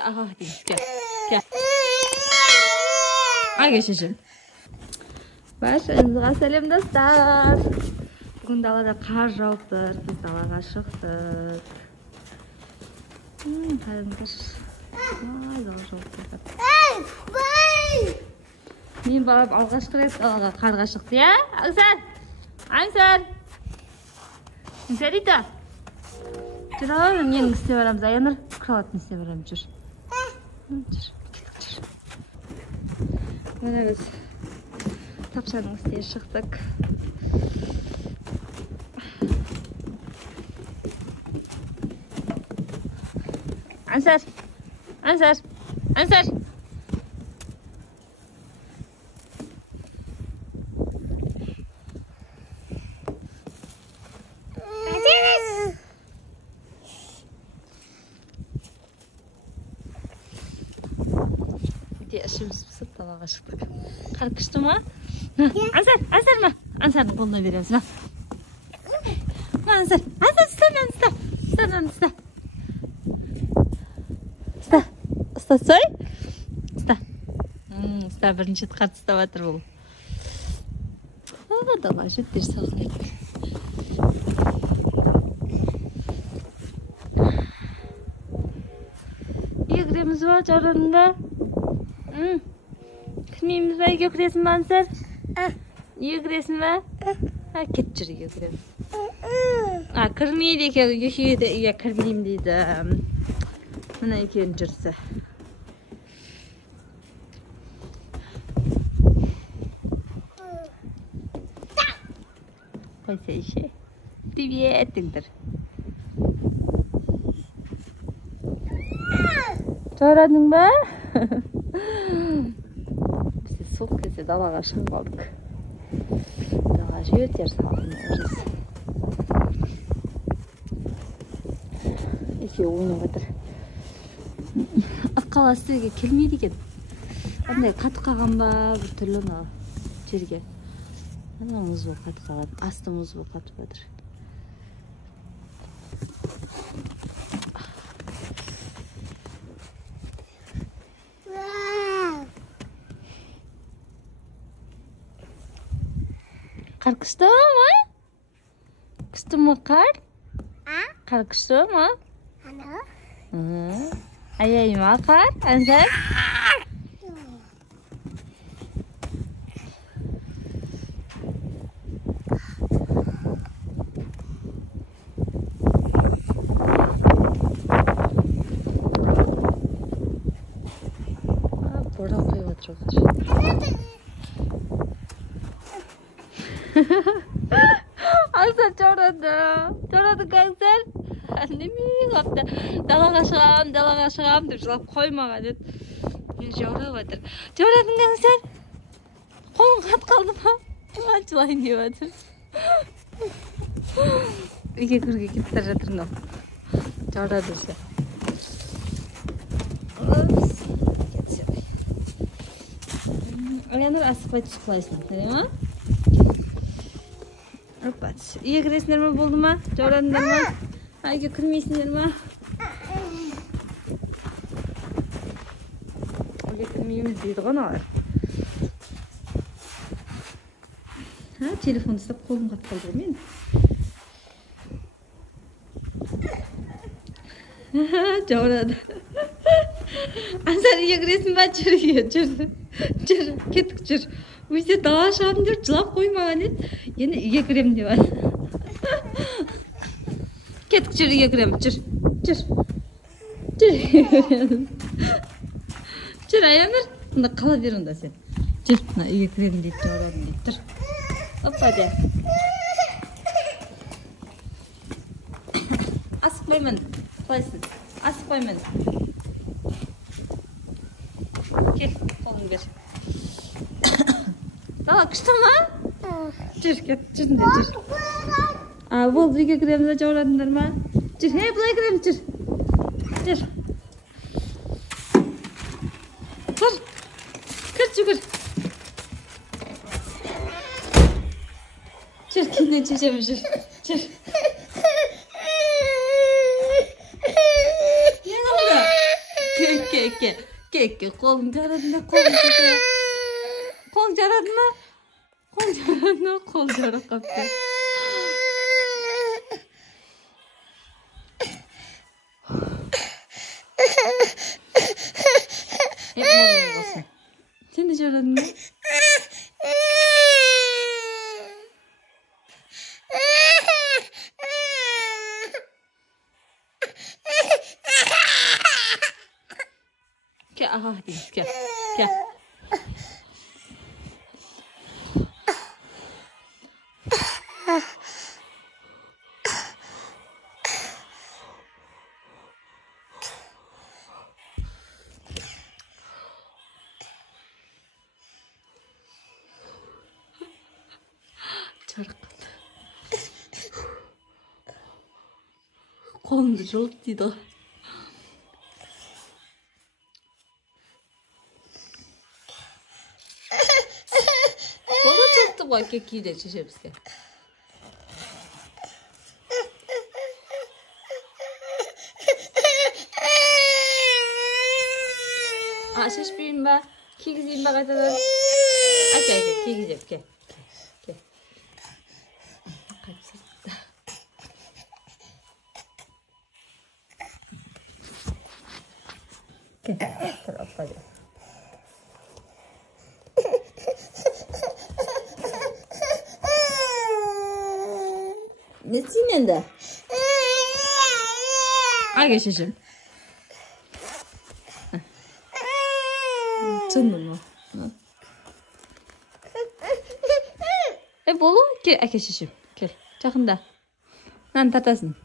Aha gel. Gel. Aga şişin. Başınızға сәлем достар. Бүгін далада қар жауыптыр. Біз далаға шықтық. Қараңыздар. Ай, дала жауып жатыр. Мен балам алғашқы рет далаға қарға шықты, иә? Аңсар! Аңсар! Аңсар дейді. Жүр алам, ненің істеп барамыз, Аяныр? Кроваттың істеп барамыз, жүр. Жүр. Мына біз тапшаның істеп шықтық. Аңсар! Аңсар! Аңсар! Ішіміз пісіп далаға шықтық. Қар күшті ма? Аңсар! Аңсар ма? Аңсардың қолына береміз ма? Аңсар! Аңсар! Ұста мен ұста! Ұста мен ұста! Ұста! Ұста сой! Ұста! Ұста бірінші қар ұстап жатыр бұл. Дала жеттер салғылайды. Егіреміз ба жаранында? Кірмейміз ба, үйге кіресің ба, Аңсар? Үйге кіресің ба? Кет жүр, үйге кіреміз. Кірмейді екен, үйге кірмеймін дейді. Мына екен жүрсі. Қойса еше. Привет, деңдір. Жарадың ба? Бізде сол кезде далаға шығып алдық. Далаға жөтер салқын ұрыс. Екеуі ойнап жатыр. Аққала істеуге келмейді екен. Андай қатып қалған ба, бір түрлі жерге. Ана мұз болып қатып қалған. Асты мұз болып қатып жатыр. Қар күшті ма? Күшті ма қар? Қар күшті ма? Аяй ма қар? Аңсар? Бора қойып жатыр оқыр. Аңсар жорады. Жорады Аңсар. Неме қапты. Далаға шығам деп жылап қоймаған еді. Мен жорап жатыр. Жорадың Аңсар. Қолың қатып қалды ма? Жылайын деп жатыр. Үйге кіруге кетіп бара жатыр мынау. Жорады өзі. Аяныр асықпай түсіп қалайсың, сәлем ма? Үйге кіресіңдер ма, болды ма? Жорадыңдар ма? Үйге кірмейсіңдер ма? Үйге кірмейміз дейді ғой аналар. Телефон ұстап қолым қатып қалды ғой мен. Жорады. Аңсар үйге кіресің ба? Жүр үйге, жүр. Жүр, кеттік жүр. Өзі далаға шығамын деп жылап қоймаған еді. Енді үйге кіремін деп жатыр. Кеттік жүр, үйге кіремін, жүр. Жүр. Жүр. Жүр, Аяныр. Мұнда қала бер онда сен. Жүр, үйге кіремін дейді, жорадым дейді. Жүр. Опа де. Асықпаймын. Қалайсың? Асықпаймын. Кел, қолын бер. Дала күшті ма? Жүр, кет, жүріңдер, жүр. Болды, үйге кіреміз, жорадыңдар ма? Жүр, бұлай кіреміз, жүр. Жүр. Кір, жүгір. Жүр, kendine çiçeğim жүр. Жүр. Ne oldu? Ke. Kolun jaradı mı? Kolun jaradı mı? Kol jarap kaptı. Hep morgun olsun. Sen de jaradın mı? Gel, aha Deniz gel. Çarık. Kolum cılık dedi. Bana çaktı bak kekiyi de çişepske. Şiş büyüyüm ben. Kigizeyim bak atadan. Gel kigizeyim gel. Gel. Hadi. Nesin de? Geçeceğim. Canım mı? Bolu gel geçeceğim. Gel. Жақында. Lan tatasın.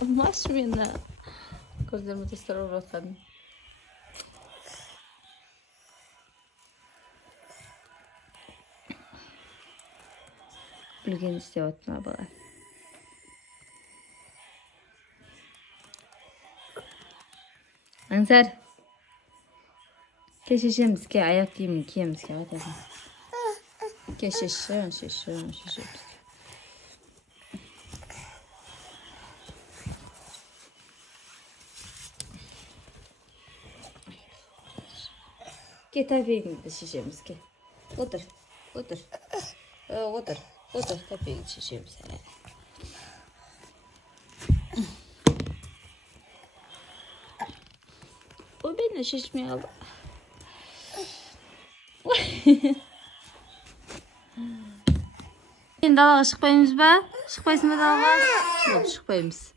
Maş mı? Gözlerimi testler uğratladım. Bilgin istiyordun abalar. Ansar. Geçeceğimiz ki ayak giyemiz ki. Geçeceğim. Git tabii geçeceğimiz ki. Otur. Tabii geçeceğimiz. O beni şişmeye aldı. Şimdi dalağa çıkmayımız be. Çıkmaysın mı dalağa? Yok çıkmayımız.